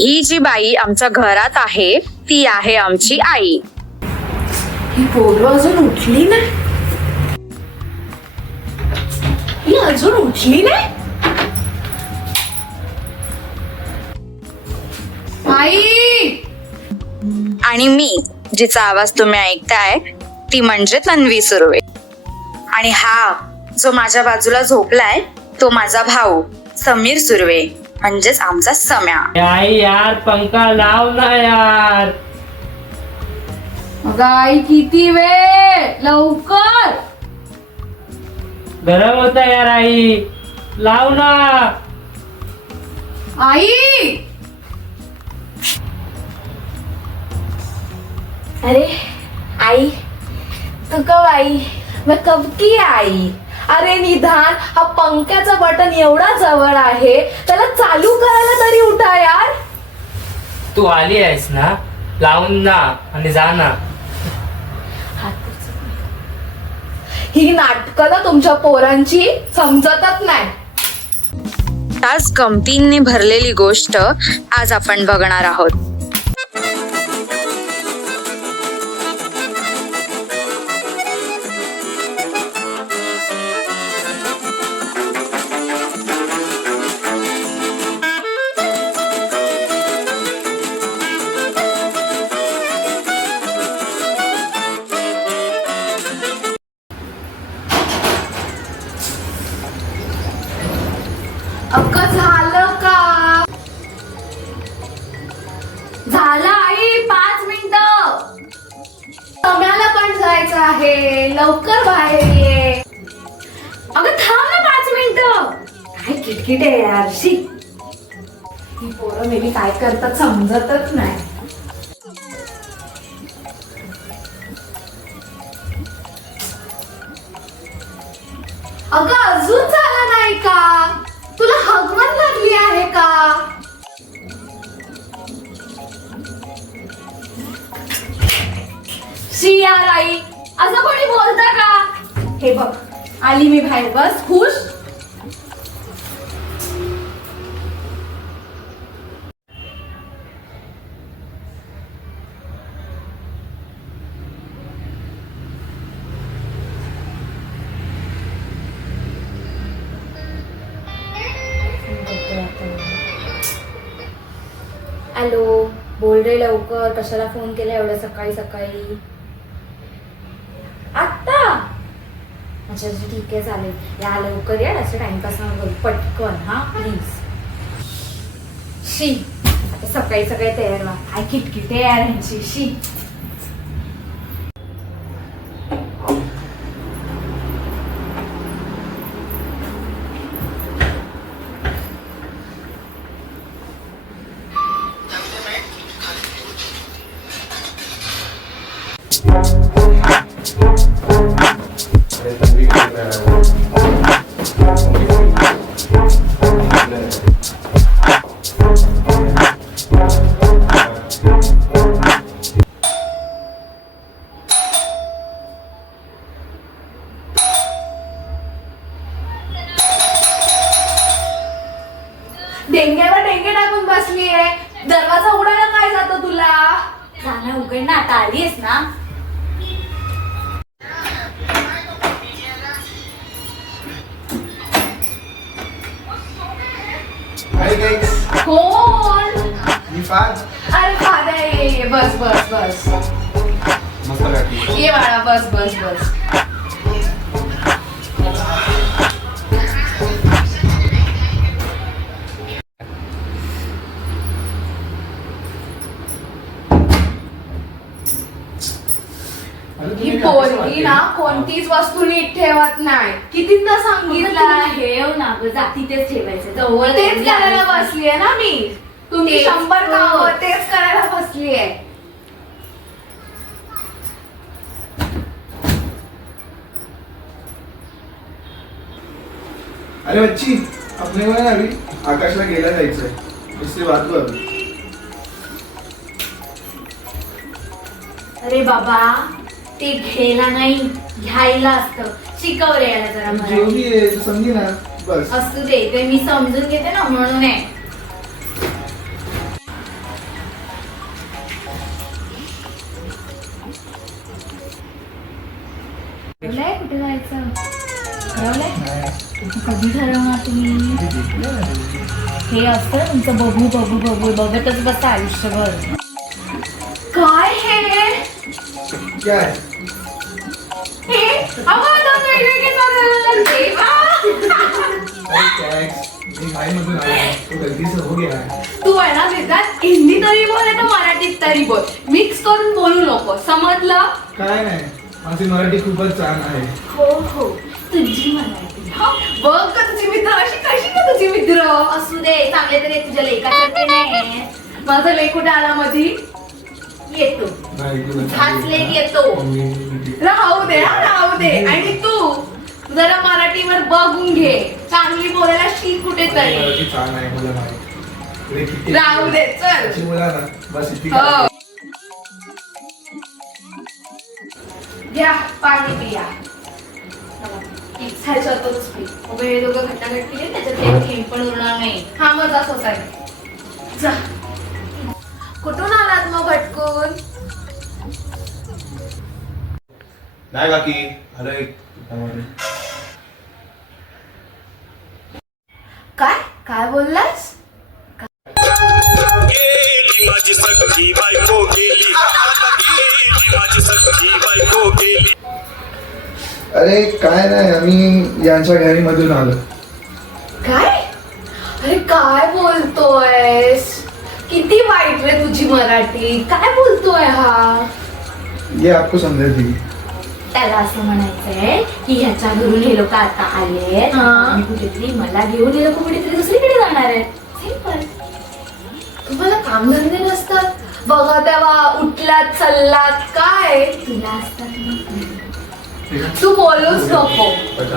ही जी बाई आमच्या घरात आहे ती आहे आमची आई. ही पोरं अजून उठली नाही. ही अजून उठली नाही. आई. आणि मी जिचा आवाज तुम्ही ऐकताय ती म्हणजे तन्वी सुर्वे. आणि हा जो माझ्या बाजूला झोपलाय तो माझा भाऊ समीर सुर्वे म्हणजेच आमचा सम्या. आई यार पंखा लाव ना यार. अगं आई किती वेळ, लवकर. गरम होता यार आई, लाव ना. आई. अरे आई तू कब आई, मैं कब की आई. अरे निधान हा पंख्याचा बटन एवढा जवळ आहे, त्याला चालू करायला तरी उठा यार. तू आली आहेस ना, लावून ना आणि जा ना. ही नाटकं ना तुमच्या पोरांची समजतच नाही. त्याच गमतींनी भरलेली गोष्ट आज आपण बघणार आहोत. अगं झालं का? झालं आई, 5 मिनिटं. सम्याला पण जायचं आहे, लवकर बाहेर ये. अगं थांब ना 5 मिनिटं. काय किटकिट आहे यार. शी, ही पोरं मेबी काय करतात समजतच नाही. अगं अजून झालं नाही का? तुला हगवण लागली आहे का? शी यार आई, असं कोणी बोलता का? हे बघ आली मी बाहेर, बस खुश. हॅलो, बोल रे लवकर. कशाला फोन केला एवढ्या सकाळी सकाळी? आत्ता? अच्छा ठीक आहे चालेल. या लवकर या, असं टाइमपास न करू पटकन. हा प्लीज. शी, आता सकाळी सकाळी तयार व्हा. काय किटकिट आहे यार ह्यांची. शी. डेंग्यावर डेंगे टाकून बसलीये. दरवाजा उघडायला काय जातो तुला? गाणं उघड ना, आता आलीयस ना. कोण? मी फाद. अरे फाद्या ये. बस बस बस. मस्त काढली. ये बाळा, बस बस बस. ही पोरगी ना कोणतीच वस्तू नीट ठेवत नाही. कितींदा सांगितलं. ठेव ना ग, जाती तेच ठेवायचं. जवळ तेच करायला बसलीये ना मी. तुम्ही तेच 100 कर. कामं तेच करायला बसलीये. अरे बच्ची, अपने को ना अभी आकाशला गेला जायचंय. उससे बात कर. अरे बाबा, ते घ्यायला नाही, घ्यायला असतं. शिकव रे याला जरा मला. जेवली आहे तू समजी ना. बस असू दे, ते मी समजून घेते ना म्हणून आहे. ठरवलंय कुठे जायचं? ठरवलंय? कधी ठरवणार तुम्ही? हे असतं तुमचं बघू बघू बघू बघतच बसता आयुष्यभर. काय हे? काय हे अगं दोन वेगवेगळे बघायला देवा. मी घाईमधून आलो, तो गलतीचं हो गया है. तू आहे ना सिद्धार्थ, हिंदी तरी बोल नाही तर मराठीत तरी बोल, मिक्स करून बोलू नको, समजलं? काय नाही, माझी मराठी खूपच छान आहे. हो हो, तुझी मराठी. हा, बघ का तुझी मित्र अशी कशी का तुझी मित्र असू दे, चांगले तरी तुझ्या लेखासारखे नाही. माझा लेख कुठे आला मधी? येतो नाही, तुला खासले येतो. राहू दे हा, राहू दे. आणि तू जरा मराठीवर बघून घे, चांगली बोलायला शिक कुठेतरी. मराठी छान आहे मला माहिती. अरे किती- राहू दे, चल. अशी बोला ना, बस इतकी हो. घ्या पाणी पिया. ह्याच्यातच पी. उभे हे दोघं खट्टाखट केले, त्याच्यात एक थेंब पण उरणार नाही. हा मग जा सोसायटी जा. कुठून आलात मग भटकून? नाही बाकी अरे त्यामध्ये काय काय बोललास? गेली माझी सखी बायको गेली गेली माझी सखी बायको गेली. अरे काय नाही, आम्ही यांच्या घरीमधून आलो. काय? अरे काय बोलतोयस? किती वाईट रे तुझी मराठी. काय बोलतोय हा? ये आपको समजेगी. त्याला असं म्हणायचंय की ह्याच्या घरून हे लोक आता आले हा. आणि कुठेतरी मला घेऊन हे लोक कुठेतरी दुसरीकडे जाणार आहेत. सिंपल. तुम्हाला कामधंदे नसतात? बघा तेव्हा उठलात चाललात काय? तुला असतात ना. तू बोलूच नको,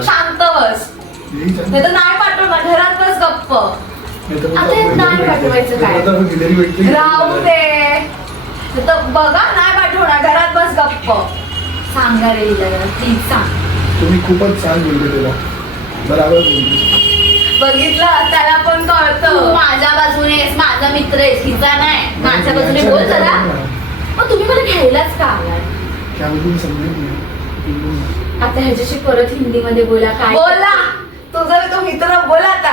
शांत बस. नाही तर नाही पाठवणार, घरात बस गप्प. आता हे नाही पाठवायचं काय? राहू दे. तर बघा नाही पाठवणार, घरात बस गप्प. सांगा रे हिला जरा, प्लीज सांग. तुम्ही खूपच छान बोलते तुला, बरोबर बोलते. बघितलं, त्याला पण तू कळतं. माझ्या बाजूने आहेस, माझा मित्र आहेस, हिचा नाही. माझ्या बाजूने बोल जरा. मग तुम्ही मला घ्यायलाच का आलाय? क्या बोलून समजेल. आता ह्याच्याशी परत हिंदीमध्ये बोला. काय बोला, तुझा तो मित्र बोला आता.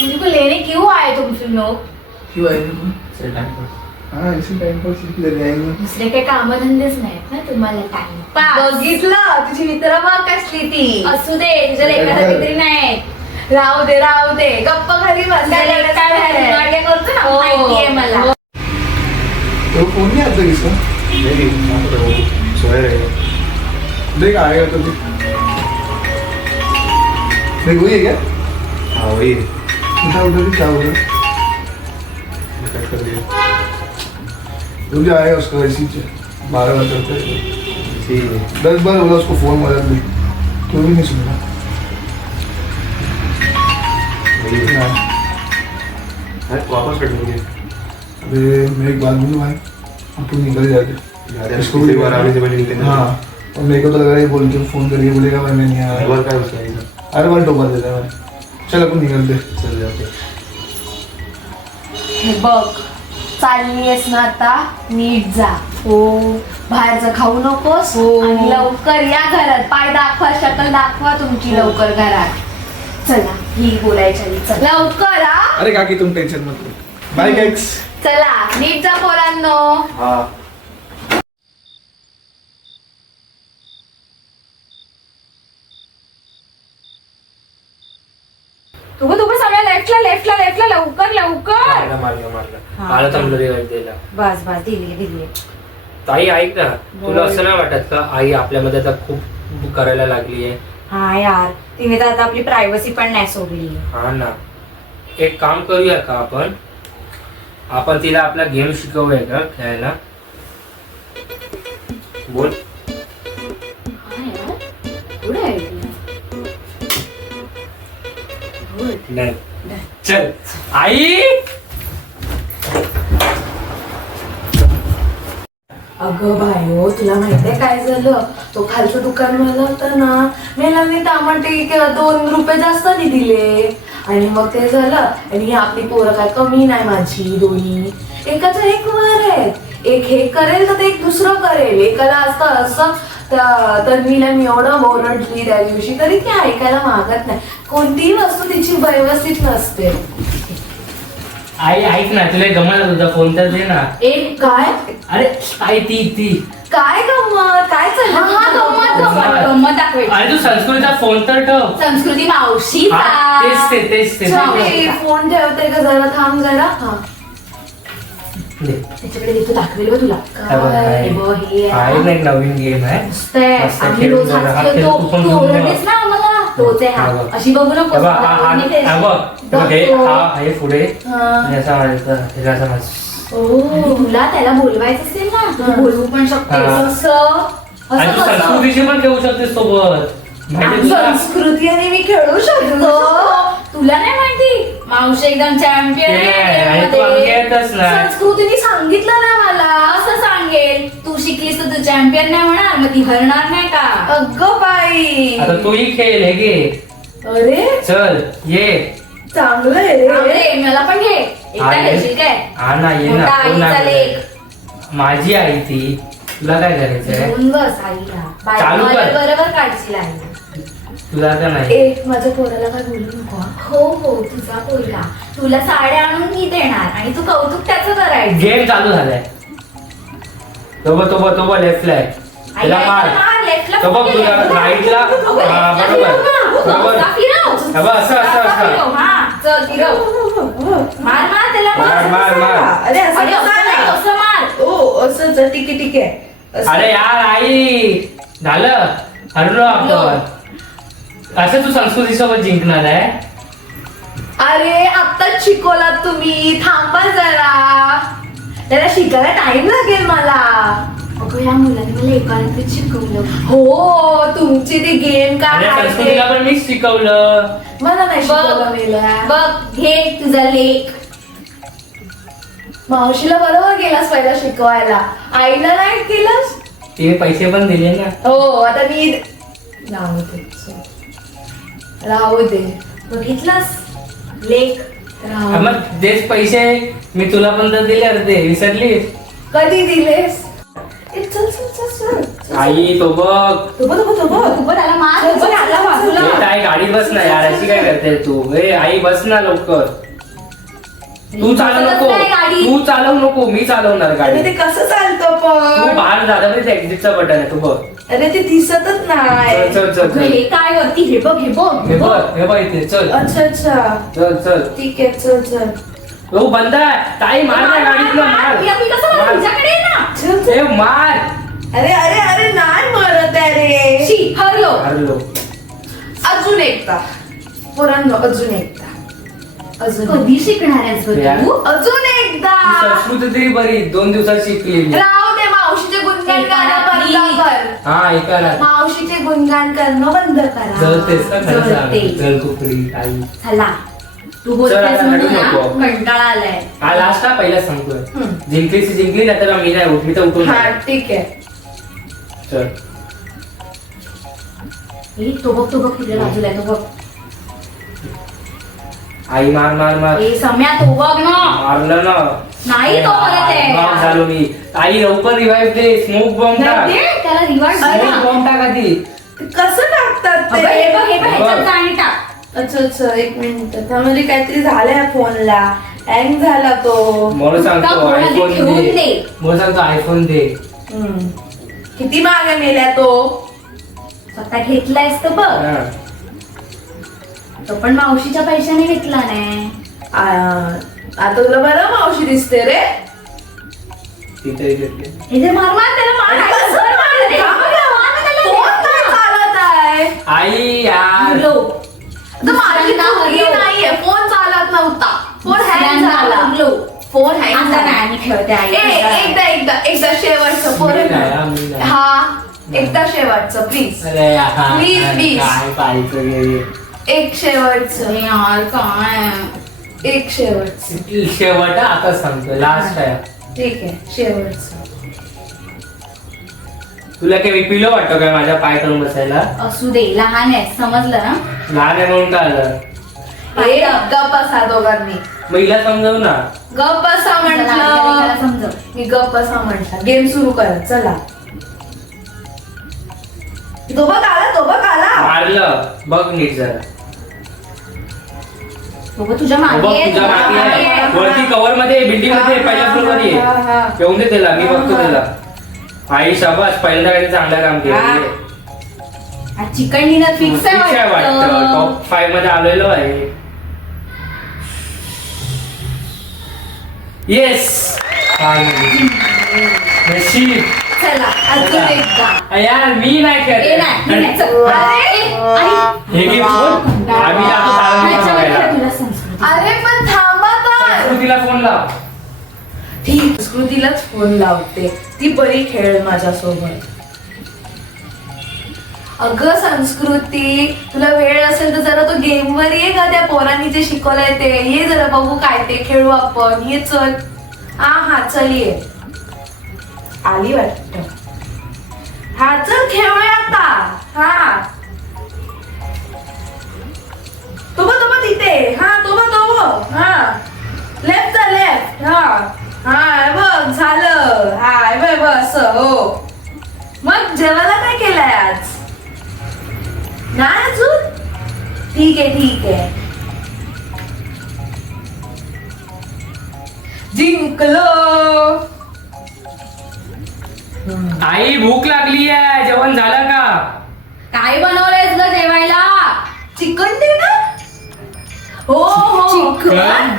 मुझे को लेने क्यों आए तुम फिर लोग? क्यों आए हाँ इसी टाइम पर सीख ले जाएंगे. दुसरे काही कामधंदेच नाहीत ना तुम्हाला टाइम बघितलं, तुझी मित्र बघ कसली ती. असू दे, तुझ्या लेखासाठी तरी नाहीत. राहू दे, राहू दे, गप्प घरी बस. काय तुझ्या करायचं लेखात आहे? नाट्य करतो ना, हो. माहितीये मला. तो फोन नहीं आता किसका? नहीं, सोया रहेगा. देख आएगा तो देख वही है क्या? हाँ वही है. उधर क्या हो रहा है? कर दिया. वो भी आएगा उसका इसी 12 बजे तक. ठीक है. 10 बार बोला उसको फोन मारा भी, तो भी नहीं सुना. वापस कर देंगे. अरे मैं एक बात बोलूं भाई, अपन निकल जाते. इसको भी बार आने से पहले निकलने. हाँ, और मेरे को तो लग रहा है बोल के फोन करके बोलेगा भाई मैं नहीं आया. बार का उसका हर बार टोका देता है. चल अपन निकलते. चल जाते. हे बघ, चाललीयस ना आता, नीट जा. हो, बाहेरचं खाऊ नकोस. आणि लवकर या घरात. पाय दाखवा, शक्ल दाखवा तुमची लवकर घरात. चला, ही बोलायच्या आधी चला. लवकर हा. अरे काकी तुम टेंशन मत लो. Bye guys. चला, नीट जा पोरांनो. हाँ. तू सगळ्या लेफ्टला लवकर लवकर. मारलं आला थांबलं रे गाडी द्यायला. बस बस, दिली. ताई ऐक ना, तुला असं नाही वाटत का आई आपल्यामध्ये आता खूप करायला लागली आहे? हा यार, तिने तर आता आपली प्रायव्हसी पण नाही सोडली. हा ना, एक काम करूया का आपण तिला आपला गेम शिकवूया का खेळायला? बोल. हा यार, गुड आयडिया. नाही चल आई. अगं बायो, तुला माहितीये काय झालं? तो खालचं दुकान मला होता ना, मेलाने टमाटे 2 रुपये जास्त नाही दिले. आणि मग ते झालं. आणि ही आपली पोरं काय कमी नाही माझी, दोन्ही एकाच एक वर आहेत. एक हे करेल तर ते एक दुसरं करेल. एकाला असतं असं तन्वीला मी एवढं ओरडली त्या दिवशी तरी ती ऐकायला मागत नाही. कोणतीही वस्तू तिची व्यवस्थित नसते. आई ऐक ना, तुला गमत तुझा फोन तर दे ना. एक काय अरे आई ती काय गंमत काय चाललं? हा गंमत दाखवायची. अरे तू संस्कृतीचा फोन तर ठेव. संस्कृती मावशीचा. हा, तेच ते मी फोन ठेवते का जरा थांब जरा. हा दे. त्याच्याकडे देतो दाखवेल बघ तुला. हा बघ, काय? आहे. हे बघ, हे आहे ना एक नवीन गेम आहे. मस्त आहे. मस्त आम्ही खेळून रोज बघा. हाच हा खेळतो. खेळ तू पण तू खेळून ओरडतेस बघ. ना आम्हाला. तोच आहे हा हा. बघ. अशी बघू नको. हे बघ, हा बघ, हे हे पुढे हा. आणि असं मारायचं, हे असं मारायचं. आणि तुला त्याला बोलवायचं असेल ना तू हा. बोलवू पण शकतेस. हा. असं आणि तू कसं? संस्कृतीशी पण खेळू शकतेस सोबत. माहिती तुला? संस्कृती आणि मी खेळू शकतो. तुला नाही माहिती मावशी एकदम चॅम्पियन आणि तू आम्ही खेळतच नाही. संस्कृतीने सांगितलं ना मला. असं सांगेल तू शिकलीस तर तू चॅम्पियन नाही होणार मग ती हरणार नाही का. अगं बाई. आता तूही खेळ, हे घे. अरे चल ये. चांगलं आहे रे. अरे, मला पण घे एकदा हा, ये. घ्यायची काय. हा ना, ये ना. मोठा कोण नाही आईचा बोलत. लेक. माझी आई ती, तुला काय करायचंय? घेऊन बस आईला. चालू कर. बायकोला बरोबर काढशील आईला. तुला का नाही? एक माझ्या पोराला काय बोलू नको हा. हो हो तुझा पोरगा. तुला साड्या आणून मी देणार आणि तू कौतुक त्याचं करायचं. गेम चालू झालाय. तो बघ लेफ्टला आहे. त्याला मार. तो बघ तुला राईटला. हा, बरोबर. हा, बघ, असं. चल फिरव. मार त्याला मार. अरे असं अरे, असं नका नाही, ना. असं मार. ओ असंच ठीक आहे असं. अरे यार आई, झालं हरलो आपण. असं तू संस्कृती सोबत जिंकणार आहे. अरे आत्ताच शिकवलात तुम्ही. थांबा जरा. त्याला शिकायला टाइम लागेल मला. अगं या मुलाने मला एकांतच शिकवलं. हो तुमची ती गेम काय अरे आहे संस्कृतीला ते. पण मीच शिकवलं. मला नाही शिकवलं बघ मेल्या. बघ घे तुझा लेक. मावशीला बरोबर गेलास पहिला शिकवायला. आईला नाही केलंस. तिने पैसे पण दिले ना. हो आता मी राहू दे बघितलंस लेक. हा, मग तेच पैसे मी तुला पण तर दिले अर्धे, विसरली? कधी दिलेस? ए, चल चल चल चल. आई तो बघ. तो बघ. तू पण आला मार. चल, चल, आला बाजूला. ए, आई गाडी बस ना यार, अशी काय करते तू? ए आई बस ना लवकर. तू चालव बसतच नको. नाही गाडी. तू चालव नको, मी चालवणार अरे गाडी. ते कसं चालतं तू पण. बाहेर झालं म्हणजे एक्झिटचं बटन आहे, तू बघ. अरे ते दिसतच नाही. चल अगं, हे काय वरती हे बघ हे बघ इथे, चल अच्छा चल. ठीक आहे चल हो बंद आहे. ताई मार ना गाडीतलं, मार. मी कसं मारू? मार. तुझ्याकडे ये ना. चल. ए मार. अरे नाही मरत आहे रे. शी, हरलो. हरलो. अजून एकदा पोरांनो अजून एकदा कधी शिकणार आहेस गं यार. तू? अजून एकदा. संस्कृती तरी बरी 2 दिवसात शिकली. राहू दे. मावशीचे गुणगान गाणं बंद कर. हा ऐकायला मावशीचे गुणगान करणं बंद करा. जळतेस का खरं सांग? जळते. जळ तुकडी आई. चला तू चल, बोलतेस आता म्हणून रडू ना नको. कंटाळा आलाय. हा लास्ट हा पहिला सांगतोय. जिंकली नाही तर मी नाही उठ, मी तर उठून हा जाणार. ठीक आहे. चल. ए, तो बघ तिकडे बाजूला आहे, तो बघ. आई मार. ए सम्या तो बघ ना. मारलं ना. नाही तो बघत आहे. बॉम्ब झालो मी. आई लवकर रिवाईव्ह दे. स्मोक बॉम्ब टाक. दे, त्याला रिवार्ड स्मोक बॉम्ब टाक आधी. ते कसं टाकतात हे ते? बघ ह्याच्यात जा आणि टाक. अच्छा एक मिनिट. त्यामध्ये काहीतरी झालंय फोनला. हँग झाला तो. मला सांगतो फक्त कोणाला आयफोन ठेवून दे. दे. मला सांगतो आयफोन दे. किती मागे नेल्या तो. स्वतः घेतलायस तर बघ. हा. तो पण मावशीच्या पैशाने घेतला नाही. आता तुला बरं मावशी दिसते रे. तिथे घेतले. हे जे मार त्याला मार. अरे कसं मार मारले? त्याला. फोन काय चालत आहे? आई यार. हरलो. तर माझी मुलगी नाहीये. फोन चालत नव्हता. फोन हँग झाला. हरलो. फोन हँग आता झाला. नाही आम्ही खेळते आई. एकदा शेवटचं फोन मी नाही. हा एकदा शेवटचं प्लीज. अरे यार. Please. काय पाहायचं गे. एक शेवटचं. अरे यार काय. एक शेवटचं. शेवट हा, आता सांगतो लास्ट आहे. ठीक आहे शेवटचं. तुला काही मी पिलो वाटतो काय माझ्या पाय करून बसायला? असू दे लहान आहे समजलं ना. लहान आहे म्हणून काय आलं? गप्प बसा दोघांनी. महिला समजव ना. गप्प बसा म्हटलं. समज. मी गप्प बसा म्हटलं. गेम सुरू करा चला. तो बघ आला. मारलं बघ नीट जरा. तुझ्या बघ मागे तुझ्या मागे आहे. वरती कव्हर मध्ये बिल्डिंग मध्ये पहिल्या फ्लोर मध्ये येऊन दे त्याला. मी बघतो त्याला. आई शाबास पहिल्यांदा काही चांगलं काम केलं. चिकन डिनर फिक्स आहे वाटतं. टॉप 5 मध्ये आलेलो आहे. येस नशीब. चला अजून एकदा. यार मी नाही करत. हे घे फोन. आम्ही जातो तारंबी बघायला. अरे पण थांबा तर. संस्कृतीला फोन लाव. ती संस्कृतीलाच फोन लावते. ती बरी खेळ माझ्यासोबत. अगं संस्कृती तुला वेळ असेल तर जरा तो गेम वर ये का. त्या पोरांनी जे शिकवलंय ते ये जरा बघू काय ते खेळू आपण. ये चल. हा चल ये. आली वाटत. हा चल खेळूया आता. हा तो तिथे. हा तो हा लेफ्ट जा लेफ्ट. हा बघ झालं. हा बस हो. मग जेवायला काय केलंय आज. नाही अजून. ठीक आहे. जिंकलो. आई भूक लागली आहे. जेवण झालं का. काय बनवलंयस ग जेवायला. Chicken dinner. हो चिकन.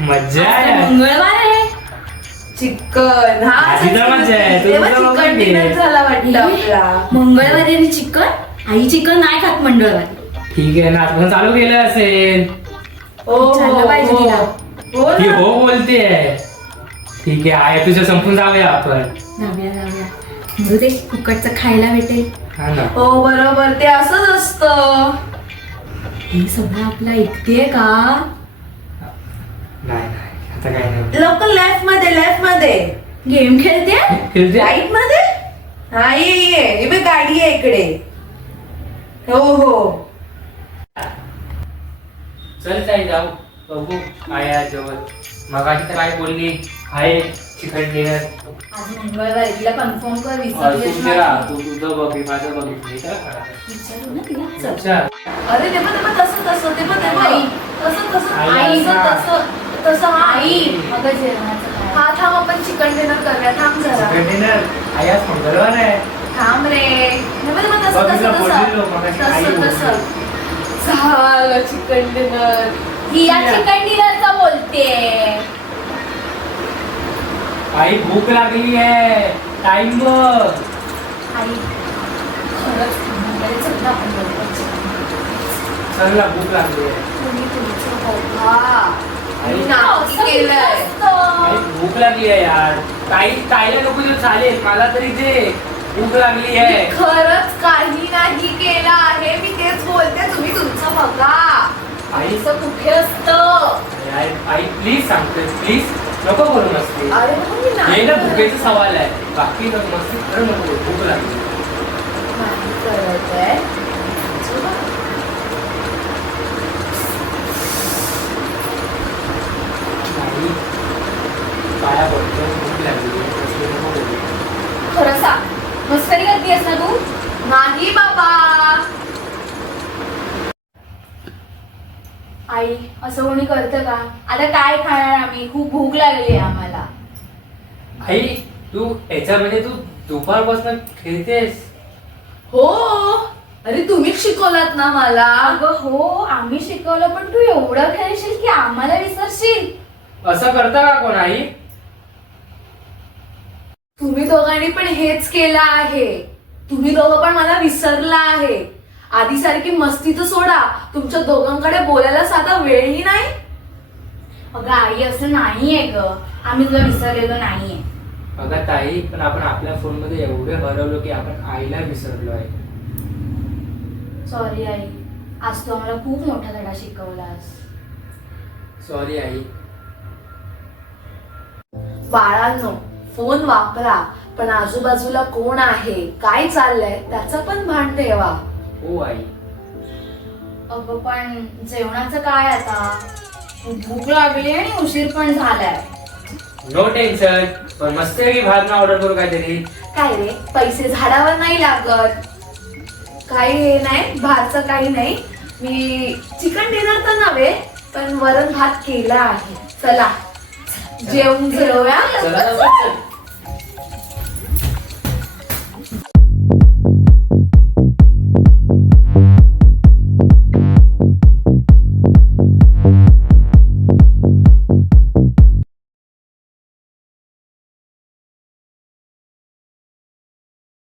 मज्जा आहे. मंगळवार आहे. चिकन. हा आधी तर मजा आहे. तू तेव्हा तुझं चिकन बघून डिनर घे. झाला वाटतं आपला. मंगळवारी आणि चिकन. आई चिकन नाही खात मंगळवारी. ठीक आहे ना. आपण चालू केलं असेल. चाललं पाहिजे तिला. हो ती ना. हो बोलतेय. ठीक आहे. आहे तुझं संपून जाऊया आपण. जाऊया. बरं ते फुकटचं खायला भेटेल. हा ना. हो बरोबर ते असंच असतं. हे सगळं आपलं ऐकतेय का. नाही आता काय नाही. लोक लेफ्ट मध्ये गेम खेळते. खेळते. राईट मध्ये. हा ये बघ गाडी आहे इकडे. हो चल ताई जाऊ बघू काय आहे जेवण. मगाशी तर काय बोलली आहे चिकन डिनर. आज मंगळवारी तिला कन्फर्म कर. तू तुझं बघ माझं बघितली विचारू ना तिला. चल. अच्छा. अरे ते पण तसं ते पण आई. आई. तसं हा आई अगं जेवणाचं काय. हा थांब आपण चिकन डिनर करूया. थांब जरा. Chicken dinner. आई आज मंगळवार आहे. थांब रे. बघ, तुला बोललेलो मगाशी आई बोलली. झालं चिकन डिनर. ही या चिकन डिनरचं बोलते. आई भूक लागली आहे. टाइम बघ. आई खरंच मंगळवारी चल आपण बरोबर चिकन. चल ना भूक लागली आहे. तुम्ही तुमचं बघा. आई नाटकी केलंय. आई, भूक लागली आहे यार. कायला नको तर चालेल मला तरी दे. भूक लागली आहे. खरंच काही नाही केलं आहे. मी तेच बोलते. तुम्ही तुमचं बघा. आई कुठे असतं. आई प्लीज सांगते प्लीज नको करू नसते. अरे मग मी हे नाही ना करत. भुकेचा सवाल आहे. बाकी तर मस्ती खरं नको करू. भूक लागली. नाही करत आहे. आई पाया पडतो. भूक लागली. मस्ती नको करू. खरं सांग. मस्करी करतेस ना तू. नाही बाबा. आई असं कोणी करतं का. आता काय खाणार आम्ही. खूप भूक लागली आहे आम्हाला. आई तू याच्यामध्ये तू दुपारपासून खेळतेस. हो अरे तुम्हीच शिकवलात ना मला. अगं हो आम्ही शिकवलं पण तू एवढं खेळशील की आम्हाला विसरशील. असं करता का कोण आई. तुम्ही दोघांनी पण हेच केलं आहे. तुम्ही दोघं पण मला विसरला आहे. आधी सारखी मस्ती तर सोडा. तुमच्या दोघांकडे बोलायला साधा वेळही नाही. अगं आई असं नाहीये ग. आम्ही तुला विसरलेलो नाहीये. अगं ताई पण आपण आपल्या फोन मध्ये एवढे हरवलो की आपण आईला विसरलो आहे. Sorry I. आज तू आम्हाला खूप मोठा धडा शिकवलास. Sorry I. बाळांनो फोन वापरा पण आजूबाजूला कोण आहे काय चाललंय त्याचं पण भान ठेवा. हो आई. अगं पण जेवणाचं काय आता? भूक लागली आणि उशीर पण झालाय. No tension. पण मस्त की भात ना ऑर्डर करू काहीतरी. काय रे, पैसे झाडावर नाही लागत. काही हे नाही, बाहेरचं काही नाही. मी चिकन डिनर तर नव्हे, पण वरण भात केला आहे. चला जेवून घेऊया. चला, चला, चला.